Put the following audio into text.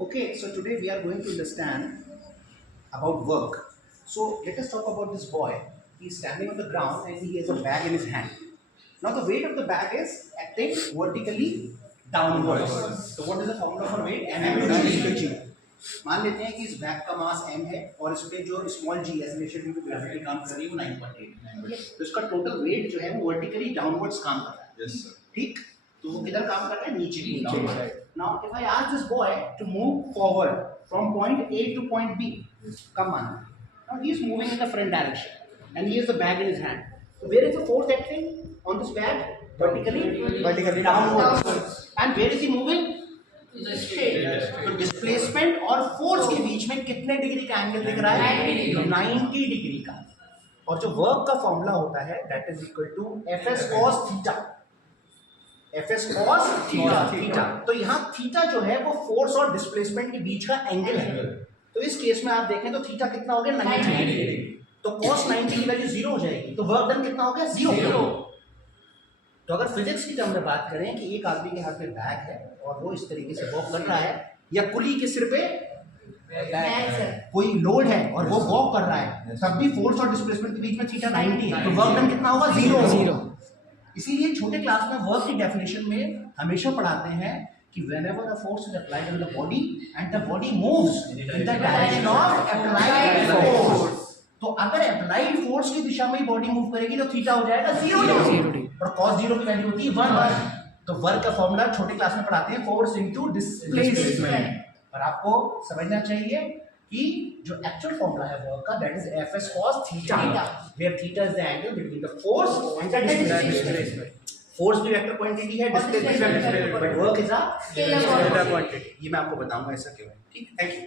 Okay, so today we are going to understand about work. So let us talk about this boy. He is standing on the ground and he has a bag in his hand. Now the weight of the bag is acting vertically downwards. So what is the formula for weight? M/G. मान लेते हैं कि इस bag का मास m है और इस पे जो small g estimation due to gravity काम कर रही है वो 9.8 तो इसका टोटल वेट जो है वो वर्टिकली डाउनवर्ड्स काम कर रहा है। Yes, sir. ठीक, तो वो किधर काम कर रहा है? नीचे की downward. Now if I ask this boy to move forward from point A to point B, कम माना, now he is moving in the front direction and he has the bag in his hand. So where is the force acting on this bag? Vertically downwards. And where is he moving? तो displacement और force के बीच में कितने degree का angle दिख रहा है? 90 degree का। और जो वर्क का फॉर्मूला होता है that is equal to Fs cos theta. Fs cos theta. तो यहाँ थीटा जो है वो फोर्स और डिस्प्लेसमेंट के बीच का एंगल है। तो इस केस में आप देखें तो थीटा कितना हो गया? 90 डिग्री। तो cos 90 की वैल्यू 0 हो जाएगी, तो वर्क डन कितना हो गया? 0। तो अगर फिजिक्स की टर्म में बात करें कि एक आदमी के हाथ में बैग है और वो इस तरीके से वॉक कर रहा है, या कुली के सिर पे कोई लोड है और वो वॉक कर रहा है, तब भी फोर्स और डिस्प्लेसमेंट के बीच में थीटा 90 है, तो वर्क डन कितना होगा? 0। इसीलिए छोटे क्लास में वर्क की डेफिनेशन में हमेशा पढ़ाते हैं कि whenever a force is applied on the body and the body moves in the direction of applied force, तो अगर अप्लाइड फोर्स की दिशा में बॉडी मूव करेगी तो थीटा हो जाएगा 0 और cos 0 की वैल्यू होती है 1। तो वर्क का फॉर्मूला छोटे क्लास में पढ़ाते हैं फोर्स इनटू डिस्प्लेसमेंट, और आपको समझना चाहिए कि जो एक्चुअल फॉर्मूला है वर्क का that is Fs cos theta, where theta is the angle between the force and the displacement. Force भी वेक्टर क्वांटिटी है, displacement vector quantity, but work is a scalar quantity. ये मैं आपको बताऊंगा ऐसा क्यों है। ठीक, थैंक यू।